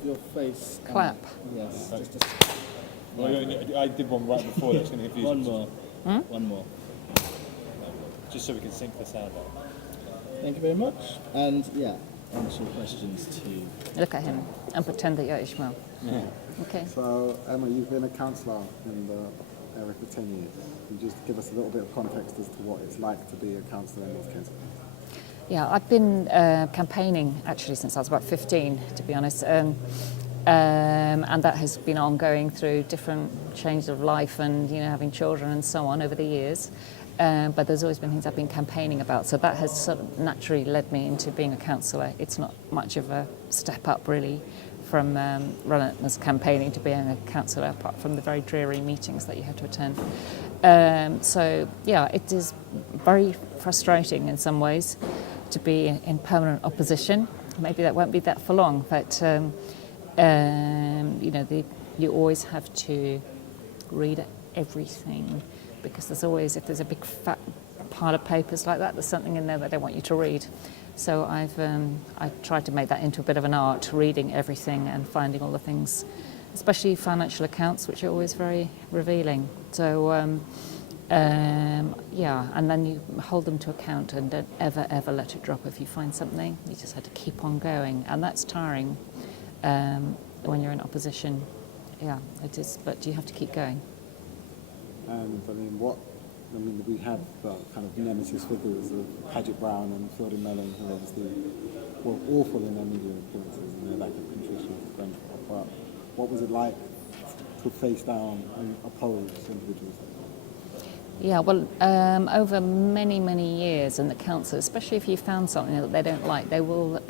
of your face. Clap. Yes. Okay. Just Well, I did one right before that's going to confuse one you. more. One more. Just so we can sync the sound up. Thank you very much. And yeah, answer questions too. Look at him and pretend that you're Ishmael. Yeah. Okay. So, Emma, you've been a counsellor in the area for 10 years. Can you just give us a little bit of context as to what it's like to be a counsellor in North Kensington? Yeah, I've been campaigning actually since I was about 15, to be honest. And that has been ongoing through different changes of life and, having children and so on over the years. But there's always been things I've been campaigning about. So that has sort of naturally led me into being a counsellor. It's not much of a step up, really, from relentless campaigning to being a counsellor, apart from the very dreary meetings that you have to attend. So, yeah, it is very frustrating in some ways to be in permanent opposition. Maybe that won't be that for long, but, you always have to read everything, because there's always, if there's a big fat pile of papers like that, there's something in there that they want you to read. So I've tried to make that into a bit of an art, reading everything and finding all the things, especially financial accounts, which are always very revealing. So yeah, and then you hold them to account and don't ever let it drop. If you find something, you just have to keep on going, and that's tiring when you're in opposition. Yeah, it is, but you have to keep going. And we have the kind of nemesis figures of Paget Brown and Fielding Mellon, who obviously were awful in their media appearances and their lack of contrition to Grenfell. But what was it like to face down and oppose individuals? Yeah, well, over many years in the council, especially if you found something that they don't like, they will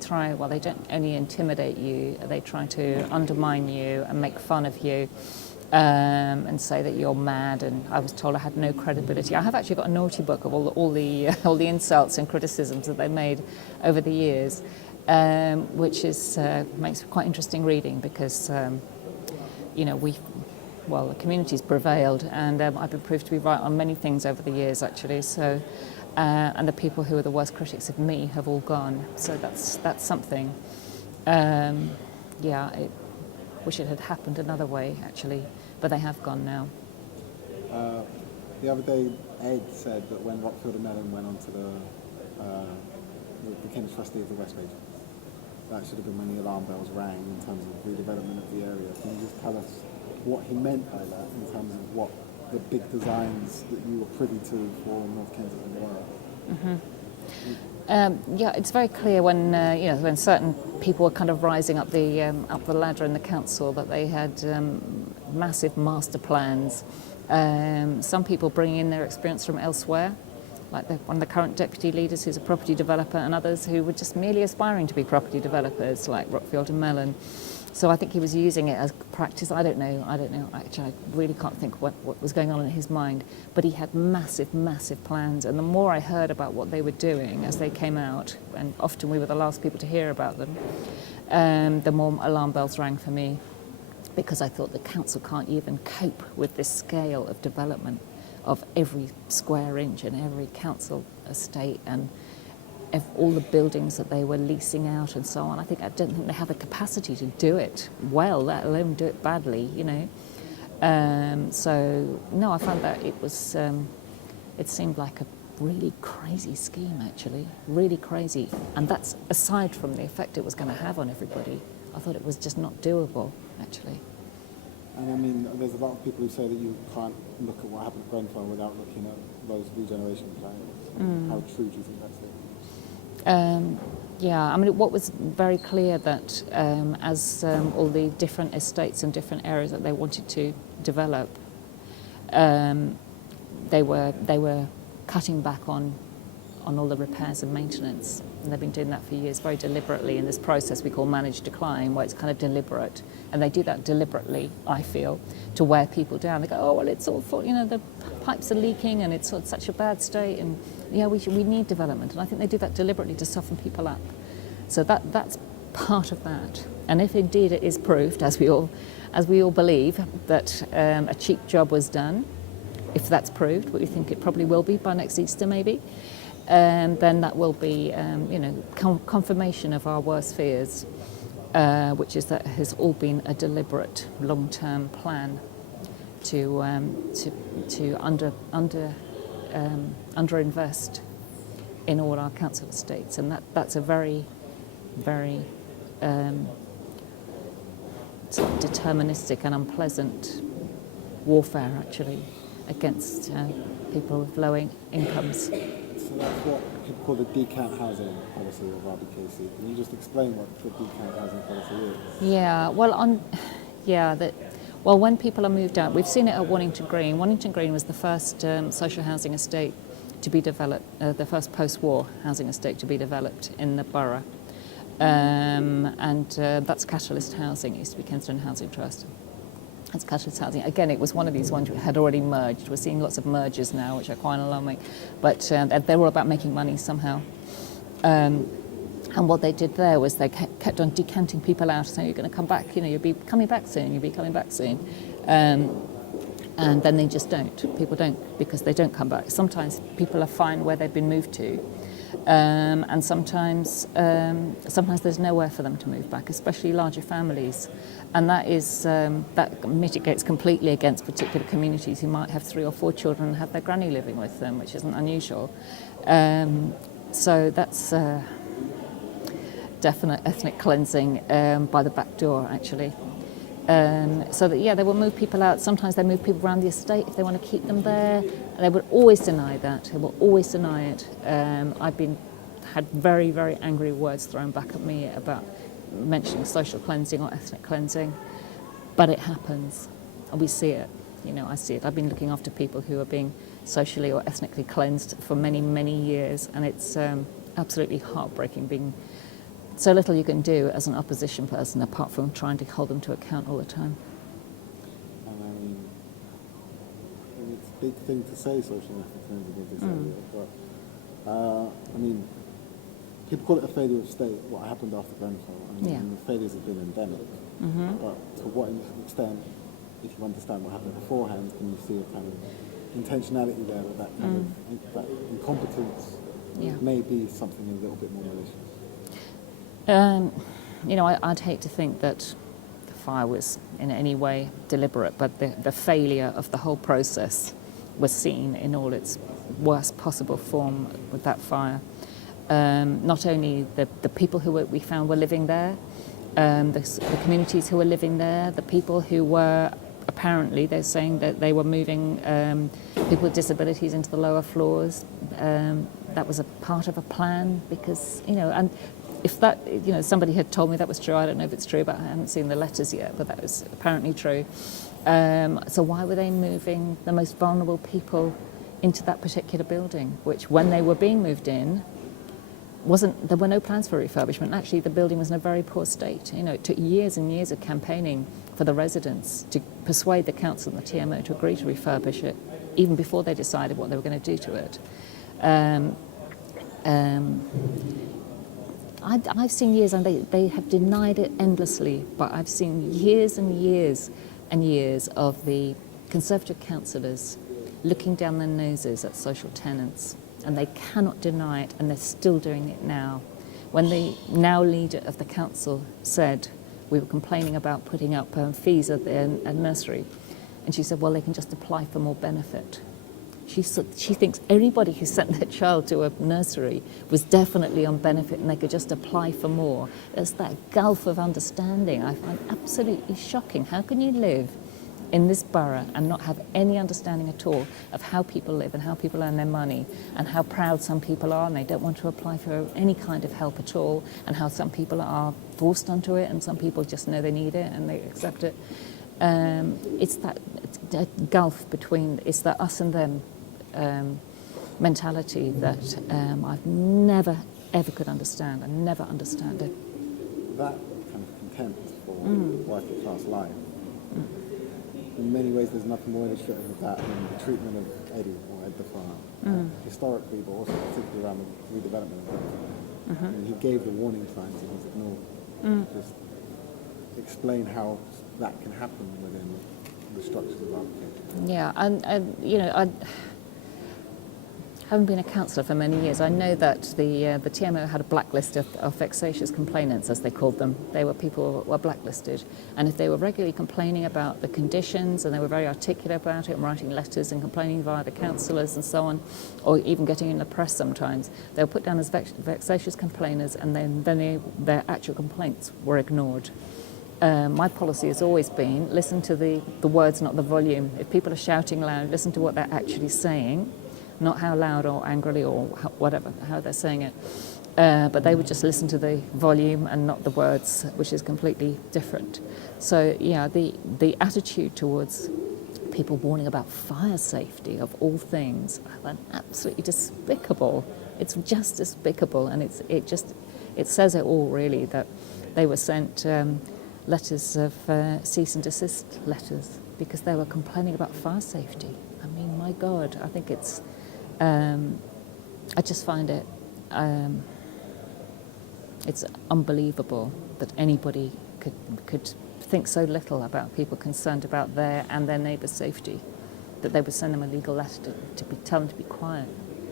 try, well, they don't only intimidate you, they try to undermine you and make fun of you. And say that you're mad, and I was told I had no credibility. I have actually got a naughty book of all the insults and criticisms that they made over the years, which is makes quite interesting reading, because the community's prevailed, and I've been proved to be right on many things over the years, actually. So, and the people who are the worst critics of me have all gone. So that's something. I wish it had happened another way, actually. But they have gone now. The other day, Ed said that when Rockfield and Mellon went on to became trustee of the West Region, that should have been when the alarm bells rang in terms of redevelopment of the area. Can you just tell us what he meant by that in terms of what the big designs that you were privy to for North Kensington were? Yeah, it's very clear when when certain people were kind of rising up the ladder in the council, that they had massive master plans. Some people bringing in their experience from elsewhere, like one of the current deputy leaders who's a property developer, and others who were just merely aspiring to be property developers, like Rockfield and Mellon. So I think he was using it as practice. I don't know. Actually, I really can't think what was going on in his mind. But he had massive plans. And the more I heard about what they were doing as they came out, and often we were the last people to hear about them, the more alarm bells rang for me, because I thought the council can't even cope with this scale of development of every square inch in every council estate, and all the buildings that they were leasing out and so on. I don't think they have the capacity to do it well, let alone do it badly, So no, I found that it was, it seemed like a really crazy scheme, actually, really crazy. And that's aside from the effect it was going to have on everybody. I thought it was just not doable, actually. And there's a lot of people who say that you can't look at what happened at Grenfell without looking at those regeneration plans. How true do you think that's? What was very clear that as all the different estates and different areas that they wanted to develop, they were cutting back on all the repairs and maintenance. And they've been doing that for years, very deliberately, in this process we call managed decline, where it's kind of deliberate. And they do that deliberately, I feel, to wear people down. They go, oh, well, it's all full, the pipes are leaking and it's such a bad state, and we need development. And I think they do that deliberately to soften people up. So that's part of that. And if indeed it is proved, as we all believe, that a cheap job was done, if that's proved, what we think it probably will be by next Easter, maybe, then that will be, confirmation of our worst fears. which is that it has all been a deliberate long-term plan to underinvest in all our council estates, and that's a very, very sort of deterministic and unpleasant warfare, actually, against people with low incomes. So that's what people call the decant housing policy of RBKC. Can you just explain what the decant housing policy is? Yeah, well, when people are moved out, we've seen it at Wannington Green. Wannington Green was the first social housing estate to be developed, the first post-war housing estate to be developed in the borough. And that's Catalyst Housing. It used to be Kensington Housing Trust. That's Catalyst Housing. Again, it was one of these ones that had already merged. We're seeing lots of mergers now, which are quite alarming. But they're all about making money somehow. And what they did there was they kept on decanting people out, saying, you're going to come back, you'll be coming back soon, you'll be coming back soon. And then they just don't. People don't, because they don't come back. Sometimes people are fine where they've been moved to. And sometimes there's nowhere for them to move back, especially larger families. And that mitigates completely against particular communities who might have 3 or 4 children and have their granny living with them, which isn't unusual. So that's definite ethnic cleansing by the back door, actually. So that, they will move people out. Sometimes they move people around the estate if they want to keep them there. They would always deny that. They will always deny it. I've had very, very angry words thrown back at me about mentioning social cleansing or ethnic cleansing, but it happens, and we see it. I see it. I've been looking after people who are being socially or ethnically cleansed for many, many years, and it's absolutely heartbreaking being so little you can do as an opposition person apart from trying to hold them to account all the time. And it's a big thing to say, social and ethnic cleansing of this area, but people call it a failure of state, what happened after Grenfell. The failures have been endemic. But to what extent, if you understand what happened beforehand, can you see a kind of intentionality there that kind of that incompetence may be something a little bit more malicious? I'd hate to think that the fire was in any way deliberate, but the failure of the whole process was seen in all its worst possible form with that fire. Not only the people who we found were living there, the communities who were living there, the people who were, apparently they're saying that they were moving people with disabilities into the lower floors. That was a part of a plan because, and if that, somebody had told me that was true, I don't know if it's true, but I haven't seen the letters yet, but that was apparently true. So why were they moving the most vulnerable people into that particular building, which when they were being moved in, there were no plans for refurbishment. Actually, the building was in a very poor state. It took years and years of campaigning for the residents to persuade the council and the TMO to agree to refurbish it, even before they decided what they were going to do to it. I've seen years, and they have denied it endlessly, but I've seen years and years and years of the Conservative councillors looking down their noses at social tenants, and they cannot deny it, and they're still doing it now. When the now leader of the council said, we were complaining about putting up fees at the nursery, and she said, well, they can just apply for more benefit. She thinks everybody who sent their child to a nursery was definitely on benefit and they could just apply for more. There's that gulf of understanding I find absolutely shocking. How can you live in this borough and not have any understanding at all of how people live and how people earn their money and how proud some people are and they don't want to apply for any kind of help at all, and how some people are forced onto it and some people just know they need it and they accept it. It's that gulf between, it's that us and them mentality that I've never ever could understand. I never understand it. That kind of contempt for working class life, in many ways there's nothing more illustrative of that than the treatment of Eddie or Ed the Farmer, historically, but also particularly around the redevelopment of Grenfell. He gave the warning signs and was ignored. Just explain how that can happen within the structures of architecture. Yeah, and having been a councillor for many years, I know that the TMO had a blacklist of vexatious complainants, as they called them. They were people who were blacklisted, and if they were regularly complaining about the conditions, and they were very articulate about it, and writing letters and complaining via the councillors and so on, or even getting in the press sometimes, they were put down as vexatious complainers, and then their actual complaints were ignored. My policy has always been listen to the words, not the volume. If people are shouting loud, listen to what they're actually saying, not how loud or angrily or whatever, how they're saying it. But they would just listen to the volume and not the words, which is completely different. So yeah, the attitude towards people warning about fire safety, of all things, are absolutely despicable. It's just despicable, and it says it all, really, that they were sent letters of cease and desist letters because they were complaining about fire safety. I mean, my God, I think it's, I just find it, it's unbelievable that anybody could think so little about people concerned about their and their neighbours' safety, that they would send them a legal letter to tell them to be quiet.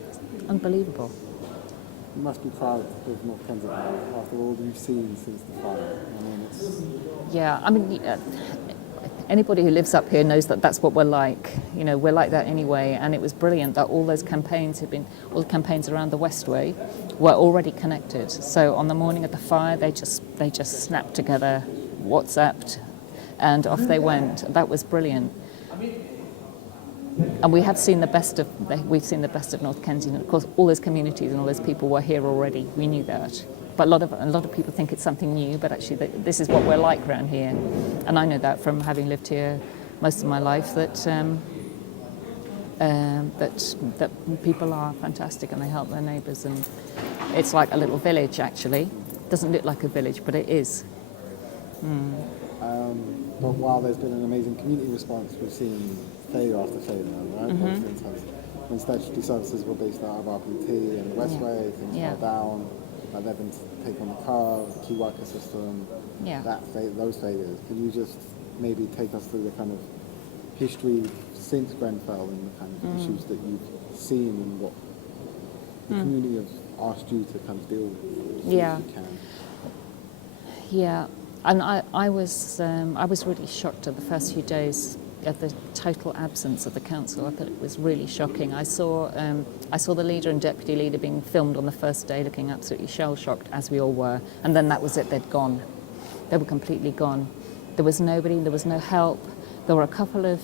It's unbelievable. You must be proud of North Kensington after all you've seen since the fire. I mean, it's... Yeah, I mean, anybody who lives up here knows that that's what we're like. You know, we're like that anyway, and it was brilliant that all those campaigns all the campaigns around the Westway were already connected. So on the morning of the fire, they just snapped together, WhatsApped, and off they went. That was brilliant. And we've seen the best of North Kensington. Of course, all those communities and all those people were here already. We knew that. But a lot of people think it's something new, but actually this is what we're like around here. And I know that from having lived here most of my life, that that people are fantastic and they help their neighbours, and it's like a little village, actually. It doesn't look like a village, but it is. But while there's been an amazing community response, we've seen failure after failure now, right? For instance, when statutory services were based out of RPT and the Westway, things fell down. They've been taken on the car, the key worker system, those failures. Can you just maybe take us through the kind of history since Grenfell and the kind of issues that you've seen and what the community have asked you to kind of deal with? Yeah. If you can? Yeah, and I was really shocked at the first few days at the total absence of the council. I thought it was really shocking. I saw the leader and deputy leader being filmed on the first day looking absolutely shell-shocked, as we all were, and then that was it, they'd gone. They were completely gone. There was nobody, there was no help. There were a couple of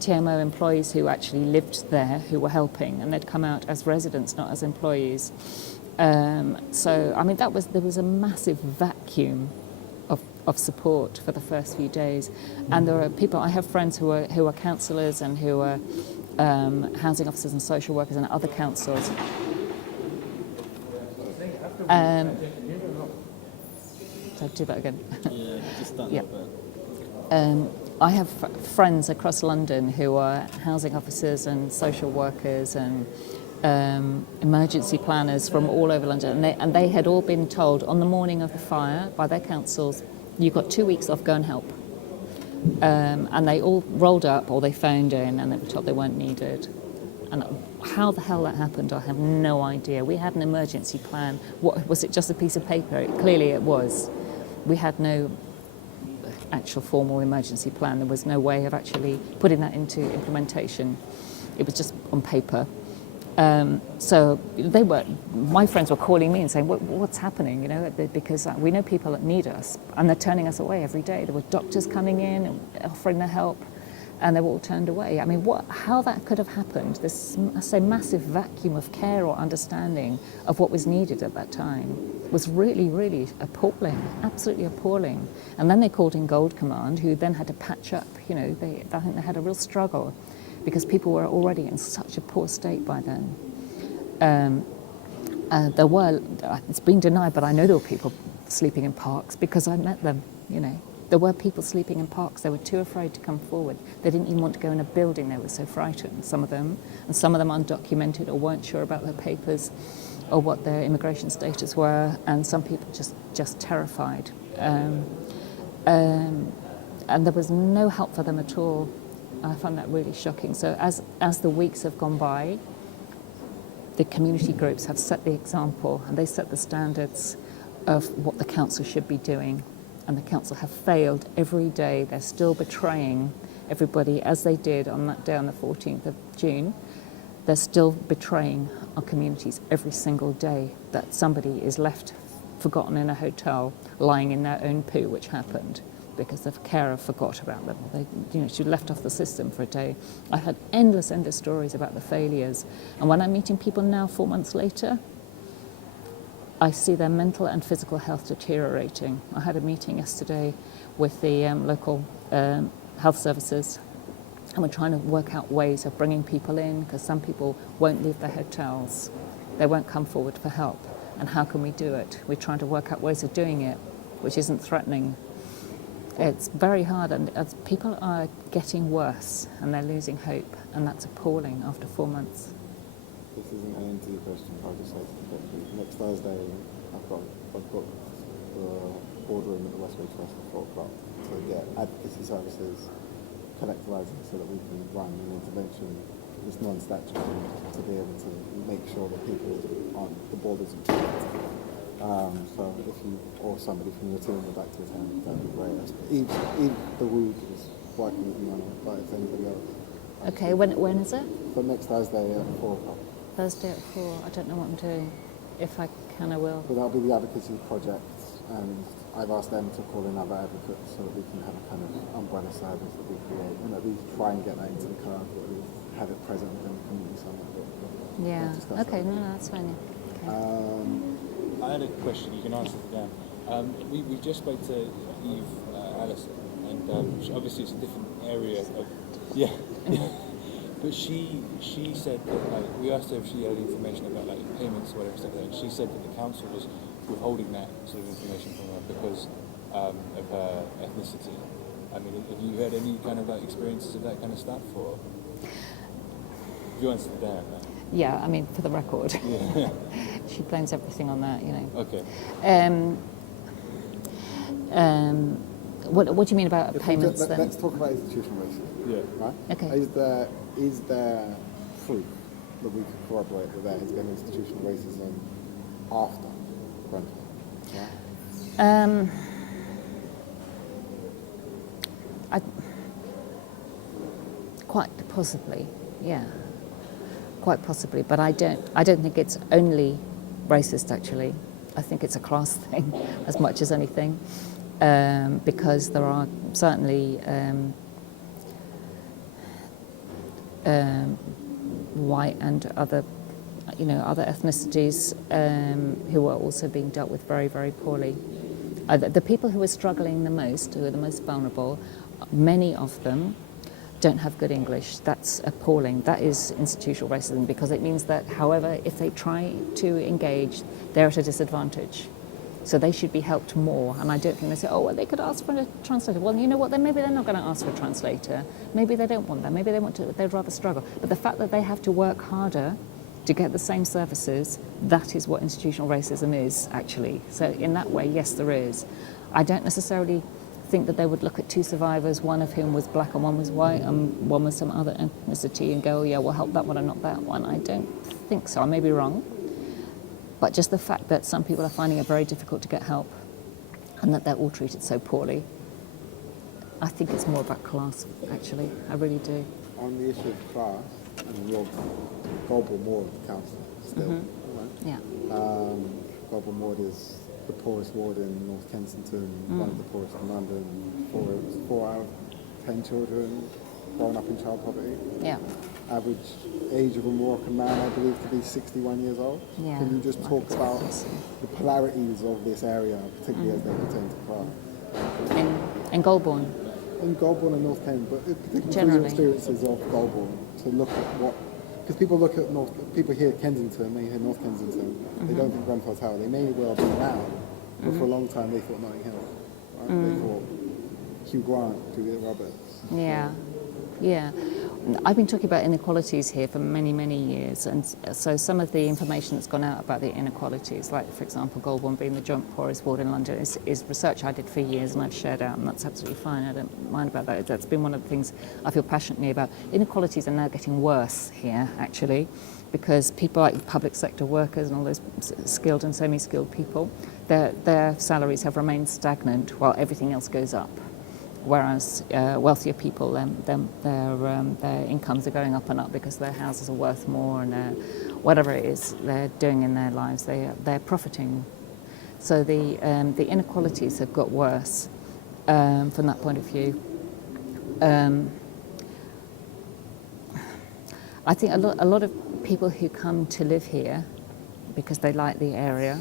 TMO employees who actually lived there who were helping, and they'd come out as residents, not as employees. So, I mean, there was a massive vacuum of support for the first few days, and there are people. I have friends who are councillors and who are housing officers and social workers and other councils. So do that again. Yeah, just that Yeah. little bit. I have friends across London who are housing officers and social workers and emergency planners from all over London, and they had all been told on the morning of the fire by their councils, you've got 2 weeks off, go and help. And they all rolled up, or they phoned in, and they were told they weren't needed. And how the hell that happened, I have no idea. We had an emergency plan. What, was it just a piece of paper? Clearly it was. We had no actual formal emergency plan. There was no way of actually putting that into implementation. It was just on paper. So my friends were calling me and saying, what's happening, you know, because we know people that need us, and they're turning us away every day. There were doctors coming in and offering their help, and they were all turned away. I mean, how that could have happened, this, I say, massive vacuum of care or understanding of what was needed at that time was really, really appalling, absolutely appalling. And then they called in Gold Command, who then had to patch up, you know, I think they had a real struggle, because people were already in such a poor state by then. There were, it's been denied, but I know there were people sleeping in parks because I met them, you know. There were people sleeping in parks. They were too afraid to come forward. They didn't even want to go in a building. They were so frightened, some of them, and some of them undocumented or weren't sure about their papers or what their immigration status were, and some people just terrified. And there was no help for them at all. I found that really shocking. So as the weeks have gone by, the community groups have set the example and they set the standards of what the council should be doing. And the council have failed every day. They're still betraying everybody as they did on that day on the 14th of June. They're still betraying our communities every single day, that somebody is left forgotten in a hotel, lying in their own poo, which happened because the carer forgot about them. She left off the system for a day. I've had endless stories about the failures. And when I'm meeting people now, 4 months later, I see their mental and physical health deteriorating. I had a meeting yesterday with the local health services, and we're trying to work out ways of bringing people in, because some people won't leave their hotels. They won't come forward for help. And how can we do it? We're trying to work out ways of doing it, which isn't threatening. It's very hard, and as people are getting worse and they're losing hope, and that's appalling after 4 months. This isn't an interview question, I'll just say quickly. Next Thursday, I've booked the boardroom at the Westway Trust at 4 o'clock to get advocacy services collectivising so that we can run an intervention that's non-statutory to be able to make sure that people aren't, the borders are protected. So if you or somebody from your team would like to attend, that'd be great. Eve the Wood is working with me on it, but if anybody else. Okay, when is it? So next Thursday at 4 o'clock. Thursday at 4. I don't know what I'm doing. If I can, I will. But that'll be the advocacy project, and I've asked them to call in other advocates so that we can have a kind of umbrella service that we create, and at least try and get that into the code, or at least have it present within the community somewhere. Yeah. Okay. No, that's fine. Okay. I had a question. You can answer it down. We just spoke to Eve Allison, and obviously it's a different area of But she said that we asked her if she had information about payments or whatever stuff like that. She said that the council was withholding that sort of information from her because of her ethnicity. I mean, have you had any kind of experiences of that kind of stuff, or have you answered that? Yeah, I mean, for the record, Yeah. she blames everything on that, Okay. What do you mean about payments then? Let's talk about institutional racism. Yeah. Right? Okay. Is there proof that we can corroborate that there has been institutional racism after Grenfell? Right? Quite possibly, yeah. Quite possibly, but I don't think it's only racist, actually. I think it's a class thing as much as anything, because there are certainly white and other ethnicities who are also being dealt with very, very poorly. The people who are struggling the most, who are the most vulnerable, many of them don't have good English. That's appalling. That is institutional racism, because it means that, however, if they try to engage, they're at a disadvantage. So they should be helped more. And I don't think they say, oh, well, they could ask for a translator. Well, you know what, then maybe they're not going to ask for a translator. Maybe they don't want that. Maybe they'd rather struggle. But the fact that they have to work harder to get the same services, that is what institutional racism is, actually. So in that way, yes, there is. I don't necessarily think that they would look at two survivors, one of whom was black and one was white and one was some other ethnicity, and go, oh, yeah, we'll help that one and not that one. I don't think so. I may be wrong. But just the fact that some people are finding it very difficult to get help and that they're all treated so poorly, I think it's more about class, actually. I really do. On the issue of class, and you're Goulburn Ward Council still, right? Yeah. Goulburn Ward is the poorest ward in North Kensington, one of the poorest in London. 4 out of 10 children growing up in child poverty. Yeah. Average age of a Moroccan man, I believe, to be 61 years old. Yeah. Can you just talk about the polarities of this area, particularly as they pertain to class? In Goulburn. In Goulburn and North Kensington, but particularly Generally. through your experiences of Goulburn, to look at what, because people hear Kensington, they hear North Kensington, they don't think Grenfell Tower. They may well be now, but for a long time they thought Notting Hill. Right? They thought Hugh Grant, Julia Roberts. Yeah. Yeah. I've been talking about inequalities here for many, many years, and so some of the information that's gone out about the inequalities, like, for example, Goulburn being the joint poorest ward in London, is research I did for years and I've shared out, and that's absolutely fine. I don't mind about that. That's been one of the things I feel passionately about. Inequalities are now getting worse here, actually, because people like public sector workers and all those skilled and semi-skilled people, their salaries have remained stagnant while everything else goes up. Whereas wealthier people, their incomes are going up and up because their houses are worth more, and whatever it is they're doing in their lives, they're profiting. So the inequalities have got worse from that point of view. I think a lot of people who come to live here because they like the area,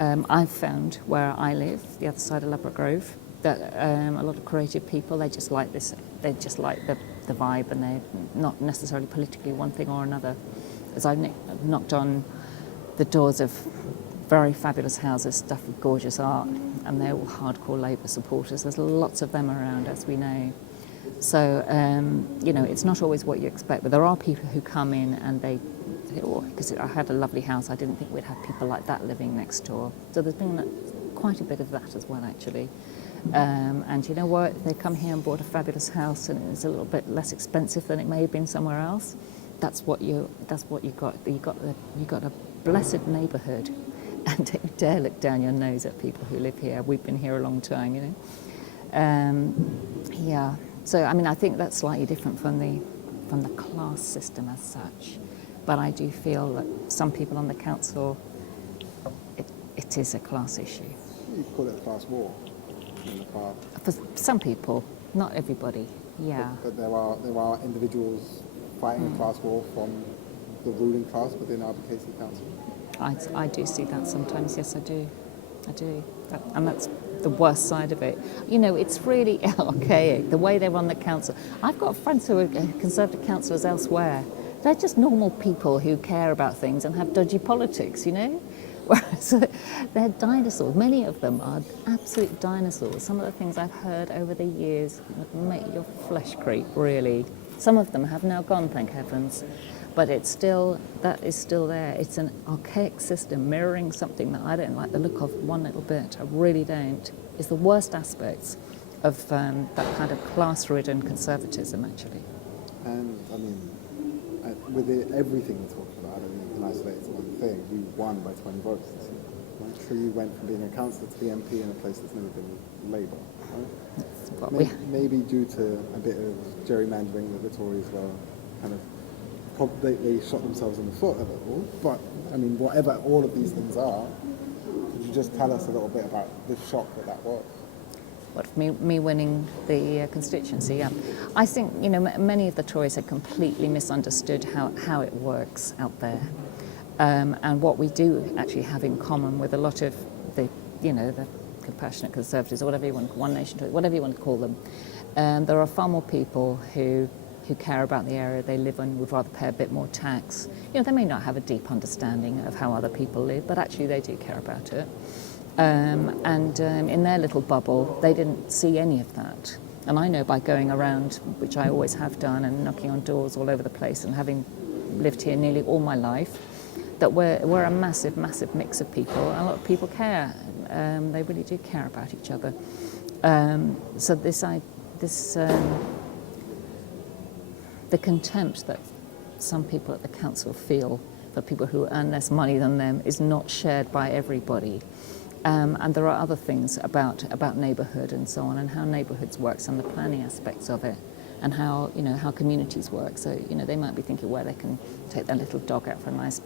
I've found where I live, the other side of Ladbroke Grove, that a lot of creative people, they just like this, they just like the vibe, and they're not necessarily politically one thing or another. As I've knocked on the doors of very fabulous houses stuffed with gorgeous art, and they're all hardcore Labour supporters. There's lots of them around, as we know. So, you know, it's not always what you expect, but there are people who come in and they say, oh, because I had a lovely house, I didn't think we'd have people like that living next door. So there's been quite a bit of that as well, actually. And you know what? They come here and bought a fabulous house, and it's a little bit less expensive than it may have been somewhere else. That's what you got. You got a blessed neighbourhood, and don't you dare look down your nose at people who live here. We've been here a long time, you know. Yeah. So I mean, I think that's slightly different from the class system as such. But I do feel that some people on the council, it is a class issue. You call it a class war in the past. For some people, not everybody. Yeah. But there are individuals fighting a class war from the ruling class within RBKC Council. I do see that sometimes. Yes, I do. And that's the worst side of it. You know, it's really archaic, the way they run the council. I've got friends who are Conservative councillors elsewhere. They're just normal people who care about things and have dodgy politics, you know? Whereas they're dinosaurs. Many of them are absolute dinosaurs. Some of the things I've heard over the years would make your flesh creep, really. Some of them have now gone, thank heavens. But that is still there. It's an archaic system mirroring something that I don't like the look of one little bit. I really don't. It's the worst aspects of that kind of class-ridden conservatism, actually. And I mean, with everything we're talking about, I don't think you can isolate it to one thing. You won by 20 votes this year, right? So you went from being a councillor to be MP in a place that's never been Labour, right? Maybe due to a bit of gerrymandering that the Tories were kind of, they shot themselves in the foot a little. But I mean, whatever all of these things are, could you just tell us a little bit about the shock that was? What, me winning the constituency? Yeah, I think, you know, many of the Tories had completely misunderstood how it works out there, and what we do actually have in common with a lot of the compassionate Conservatives, or whatever you want, One Nation, whatever you want to call them. There are far more people who care about the area they live in, would rather pay a bit more tax. You know, they may not have a deep understanding of how other people live, but actually they do care about it. In their little bubble, they didn't see any of that. And I know by going around, which I always have done, and knocking on doors all over the place, and having lived here nearly all my life, that we're a massive, massive mix of people. And a lot of people care. They really do care about each other. So the contempt that some people at the council feel for people who earn less money than them is not shared by everybody. And there are other things about neighbourhood and so on, and how neighbourhoods works and the planning aspects of it, and how communities work. So they might be thinking where they can take their little dog out for a nice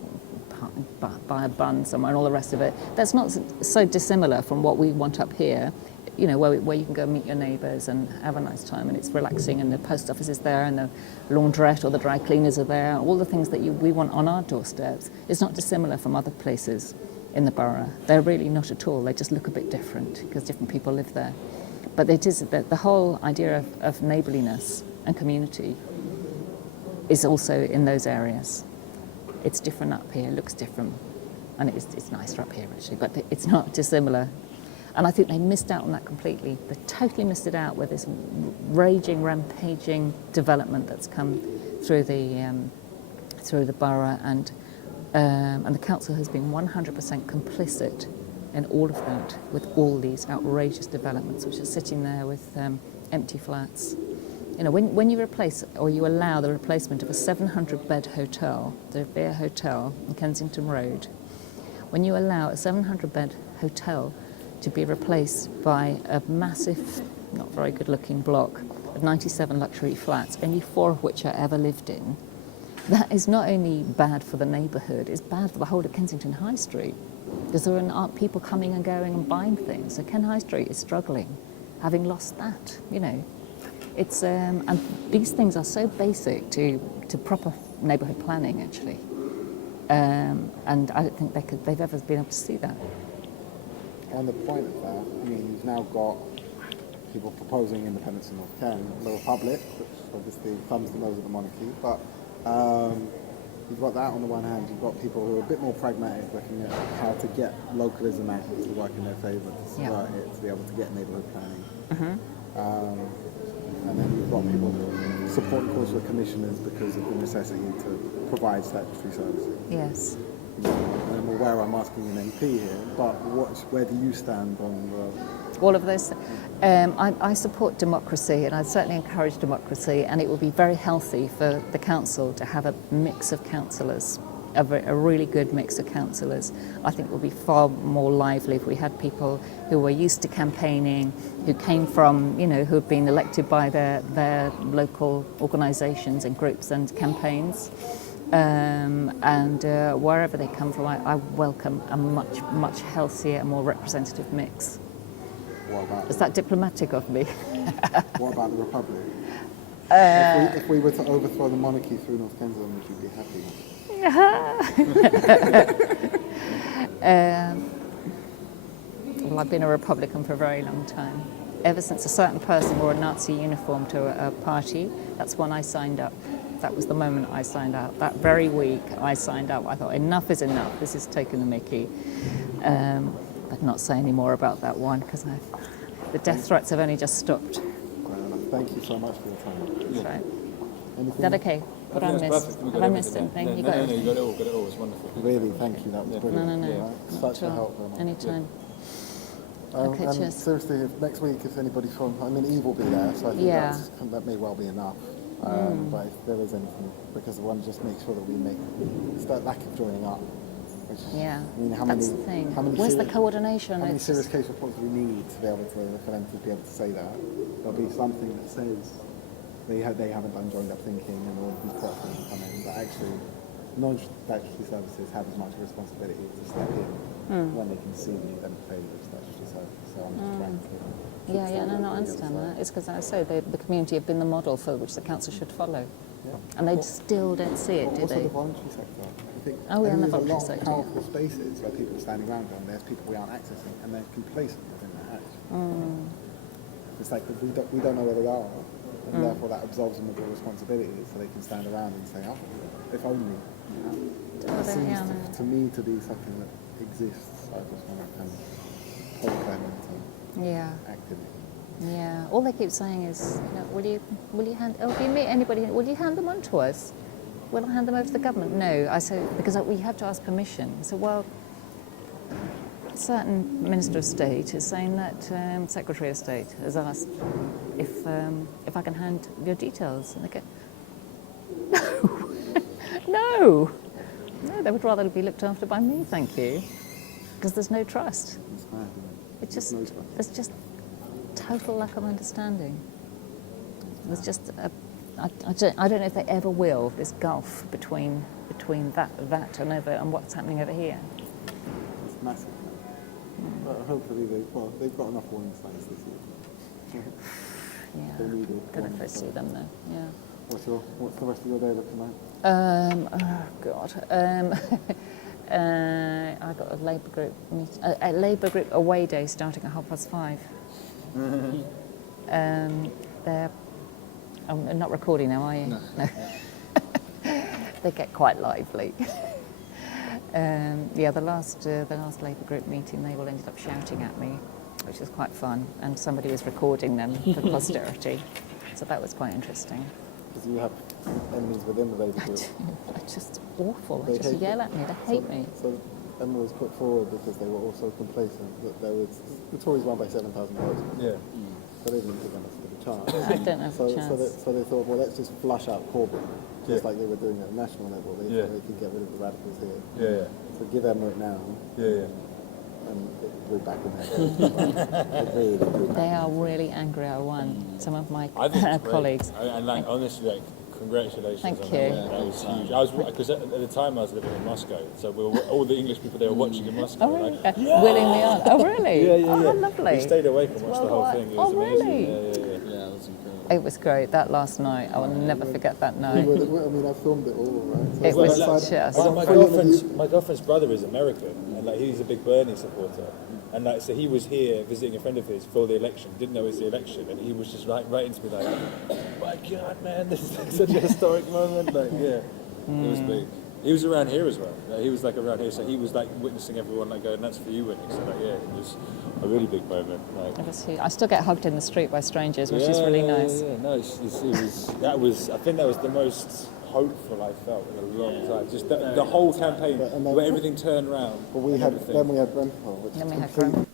buy a bun somewhere and all the rest of it. That's not so dissimilar from what we want up here. Where you can go meet your neighbours and have a nice time, and it's relaxing, and the post office is there, and the laundrette or the dry cleaners are there, all the things that we want on our doorsteps. It's not dissimilar from other places in the borough. They're really not at all. They just look a bit different because different people live there. But it is the whole idea of neighbourliness and community is also in those areas. It's different up here, it looks different, and it's nicer up here actually, but it's not dissimilar. And I think they missed out on that completely. They totally missed it out with this raging, rampaging development that's come through the borough, and the council has been 100% complicit in all of that, with all these outrageous developments which are sitting there with empty flats. You know, when you replace or you allow the replacement of a 700-bed hotel, the Beer Hotel on Kensington Road, when you allow a 700-bed hotel to be replaced by a massive, not very good-looking block of 97 luxury flats, only 4 of which I ever lived in, that is not only bad for the neighbourhood, it's bad for the whole of Kensington High Street, because there aren't people coming and going and buying things. So Ken High Street is struggling, having lost that, you know. It's and these things are so basic to proper neighbourhood planning, actually. And I don't think they've ever been able to see that. On the point of that, I mean, you've now got people proposing independence in North Kent, the Republic, which obviously thumbs the nose of the monarchy, but you've got that on the one hand, you've got people who are a bit more pragmatic, looking at how to get localism acts to work in their favour, to subvert it, to be able to get neighbourhood planning. And then you've got people who support calls for commissioners because of the necessity to provide statutory services. Yes. And I'm aware I'm asking an MP here, but where do you stand on All of those. I support democracy, and I certainly encourage democracy, and it would be very healthy for the council to have a mix of councillors, a really good mix of councillors. I think it would be far more lively if we had people who were used to campaigning, who came from, you know, who have been elected by their local organisations and groups and campaigns. And wherever they come from, I welcome a much healthier and more representative mix. Is that diplomatic of me? What about the Republic? If we were to overthrow the monarchy through North Kensington, would you be happy? Well, I've been a Republican for a very long time. Ever since a certain person wore a Nazi uniform to a party, that's when I signed up. That was the moment I signed up. That very week I signed up. I thought, enough is enough. This is taking the mickey. I'd not say any more about that one because the death threats have only just stopped. Thank you so much for your time. That's right. Anything? Is that okay? What I missed? Have I missed anything? No, You got you got it all. It's wonderful. Really, thank you. That was brilliant. No. Yeah, such a help. Anytime. Okay, and cheers. seriously, if next week, if anybody from, I mean, Eve will be there, so I think that may well be enough. But if there is anything, because I want to just make sure that we make that lack of joining up. Which is, Yeah, I mean, that's the thing. Where's the coordination? How many serious case reports do we need to be able to, for them to be able to say that? There'll be something that says they haven't done joined up thinking and all of these problems come in, but actually non-statutory services have as much responsibility to step in when they can see the benefit of statutory services. So I'm just trying to... I understand that. It's because I say the community have been the model for which the council should follow. Yeah. And they still don't see it, do Also they? the voluntary sector. I think Oh, yeah, and the there's a voluntary lot sector, of powerful spaces where people are standing around and there's people we aren't accessing and they're complacent within that act. It's like we don't know where they are, and therefore that absolves them of all responsibility, so they can stand around and say, oh, if only. It seems to me to be something that exists. I just want to kind of poke them into activity. Yeah. All they keep saying is, you know, will you hand? Oh, if you meet anybody, will you hand them on to us? Will I hand them over to the government? No. I say because we have to ask permission. So well, a certain Minister of State is saying that Secretary of State has asked if I can hand your details, and they go, no, they would rather be looked after by me, thank you, because there's no trust. It's mad, isn't it? There's just total lack of understanding. There's just I don't know if they ever will, this gulf between that and what's happening over here. It's massive. But hopefully they've got enough warning signs this year. Yeah. They need it. Gonna foresee them though. Yeah. What's the rest of your day looking like? Oh God. I got a Labour group a Labour group away day starting at 5:30. I'm not recording now, are you? No. They get quite lively. The last Labour group meeting, they all ended up shouting at me, which was quite fun, and somebody was recording them for posterity, so that was quite interesting. Because you have enemies within the Labour group. They're just awful. They They just yell at me. They hate me. So Emma was put forward because they were also complacent that there was the Tories won by 7,000 votes. Yeah. So they didn't give us a chance. I don't have a chance. So they thought, well, let's just flush out Corbyn, just like they were doing at the national level. They Yeah. thought they could get rid of the radicals here. Yeah, So give Emma it now, yeah. and we're back in there. Really, really They are really angry I won. Some of my I think it's great. colleagues. And like, honestly, like, congratulations. Thank on you. That was huge. I was because at the time I was living in Moscow, so we were, all the English people they were watching in Moscow. Oh, were really? like, Willing me on. Oh, really? yeah, yeah, yeah. Oh, lovely. We stayed awake and watched the whole Well, thing. It was oh, amazing. really? Yeah. Yeah, it was incredible. It was great. That last night, I will never forget that night. I mean, I filmed it all, right? So It was that side- just- So Oh, my girlfriend's brother is American, and like he's a big Bernie supporter, and like so he was here visiting a friend of his for the election. Didn't know it was the election, and he was just like writing to me like, "My God, man, this is like such a historic moment!" Like, yeah, it was big. He was around here as well. Like, he was like around here, so he was like witnessing everyone like going, "That's for you, winning." So like, yeah, it was a really big moment. Like, It was huge. I still get hugged in the street by strangers, which is really nice. Yeah. No, it was. I think that was the most hopeful I felt in a long time. Just the whole campaign, And then- where everything turned around. But we and had everything. then we had Brentford, which Then we is had complete- Chrome.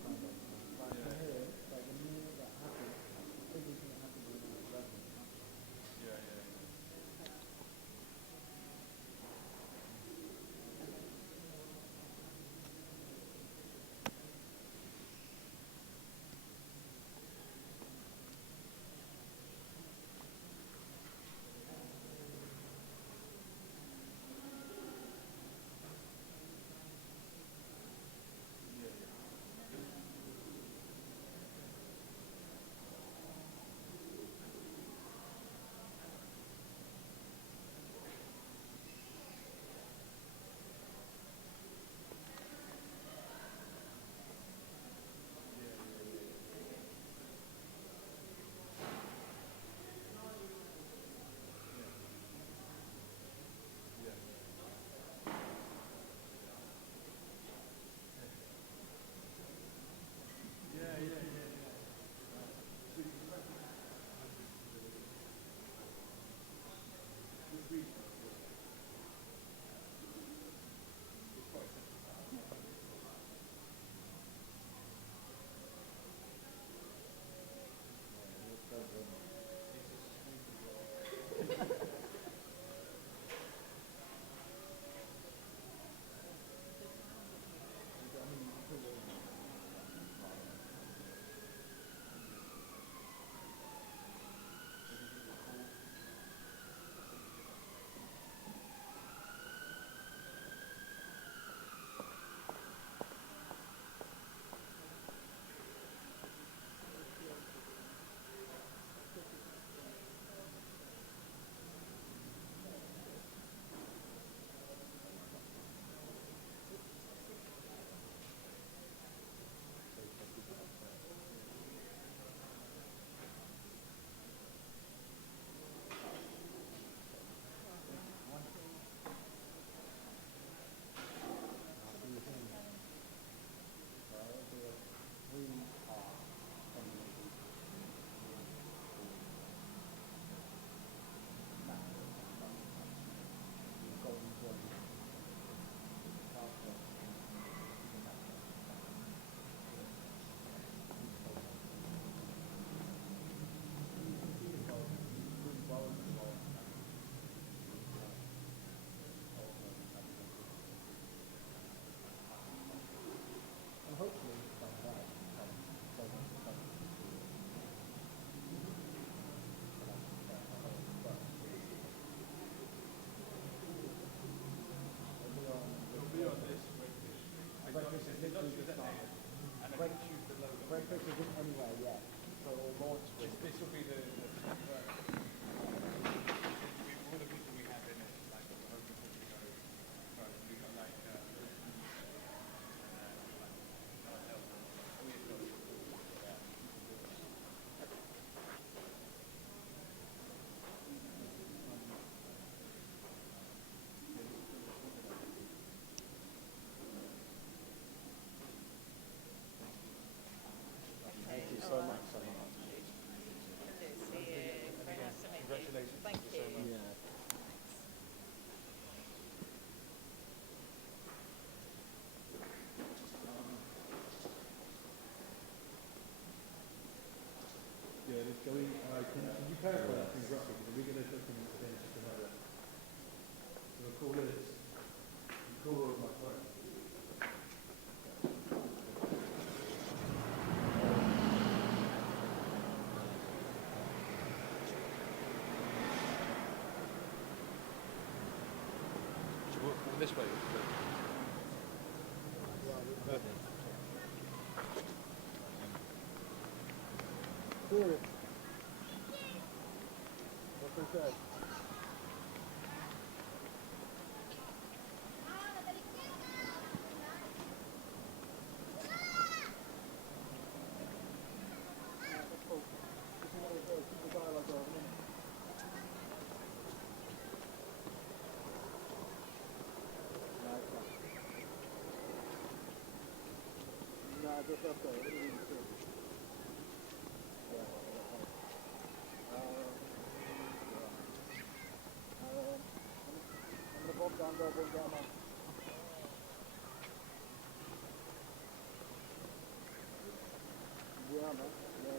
Thank you so much. Can you clarify that thing roughly? Are we going to document again something like that? So we'll call this. You call all of my phone. Should we walk this way? Serious. What's they say? Nah, just up there. What do you mean? I'm gonna bomb down there, bomb down there. Yeah, man. Yeah,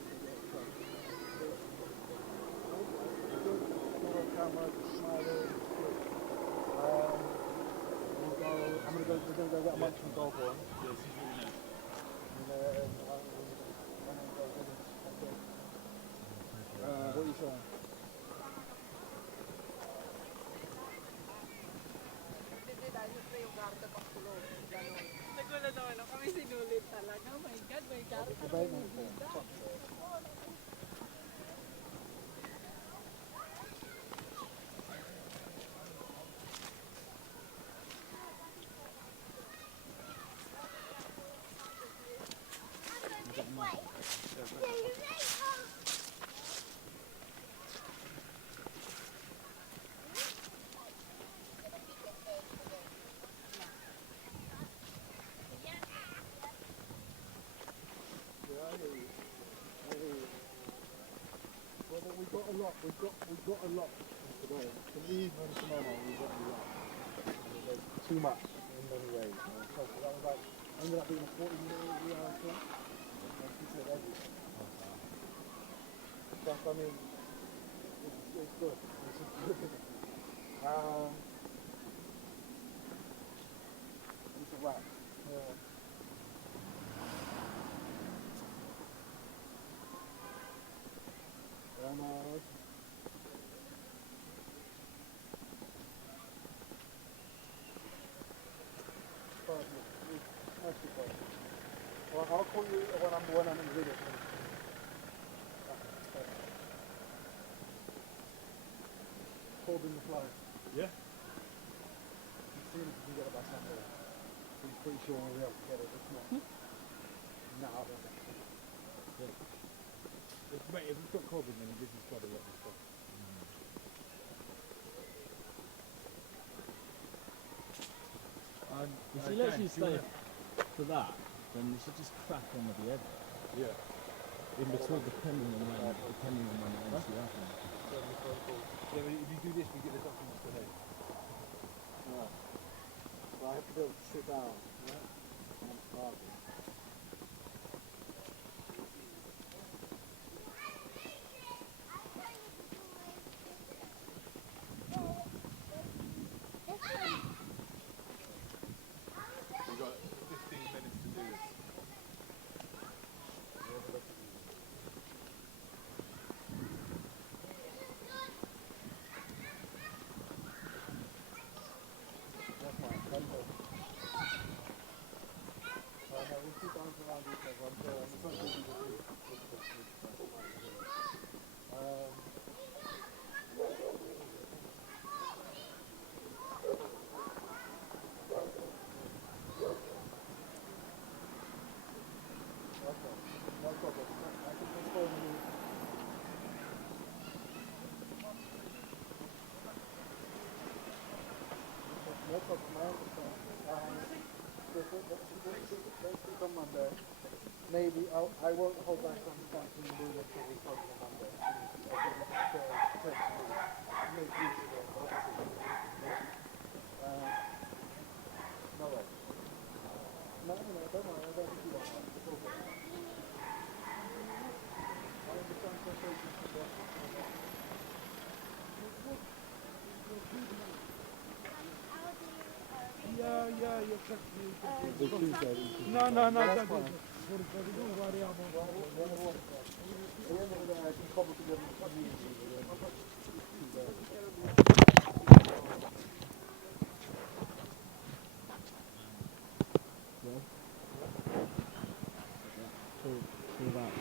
good camera, smiling. We'll go, we're gonna go get a munch from Goldborn. Yes, he's really nice. And then, what are you saying? Nagulat naman ako kami sinulit talaga. Oh my God, may garot The basement thing. Well, we've got a lot. We've got a lot today. Even tomorrow, we've got a lot. There's too much in many ways. So that was like ended up being a 40-minute hour thing. And she said everything. Stuff. I mean, it's good. It's just good. It's a wrap. Yeah. Well, I'll call you when I'm in the video. Holding the flag. Yeah? He's seeing if he can get it by Sunday. He's pretty sure we'll be able to get it. If not, nah, I don't think so. Mate, if we've got Corbyn, then this has got to let this go. If she lets you stay for that, then you should just crack on with the edit. Yeah. In between, depending on when it actually happens. Yeah, but if you do this, we get the documents today. Right. So I have to be able to sit down. Yeah? And I'm starving. We've got 15 minutes to do this. That's fine. That's good. No, we'll keep on around each other. I'm sure. It's not going to be okay. No problem. I think let's go and move. No problem. I understand. Let's speak on Monday. Maybe I won't hold back on cancelling the move until we talk on Monday. I think we can potentially make use of it. No way. No, don't worry. I don't think you want that. It's all good. I understand frustrations from the No, no, no. That's fine. Till about